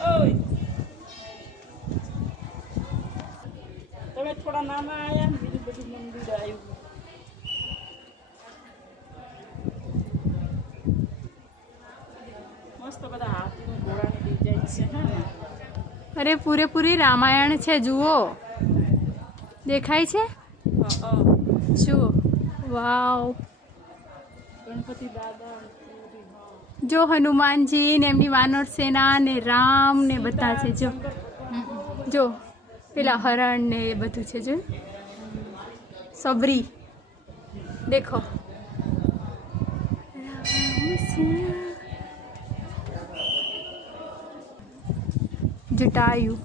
ઓય તમે થોડા નાના આયા ને બીજું બધું મંદિર આવ્યું મસ્ત બધા હાથીનું ઘોડાની ડિઝાઇન છે હા અરે પૂરેપૂરી રામાયણ છે જુઓ દેખાય છે જુઓ વાવ ગણપતિ દાદા જો હનુમાનજી ને એમની વાનર સેના ને રામ ને બધા છે જો જો પેલા હરણ ને એ બધું છે જો સબરી દેખો જટાયુ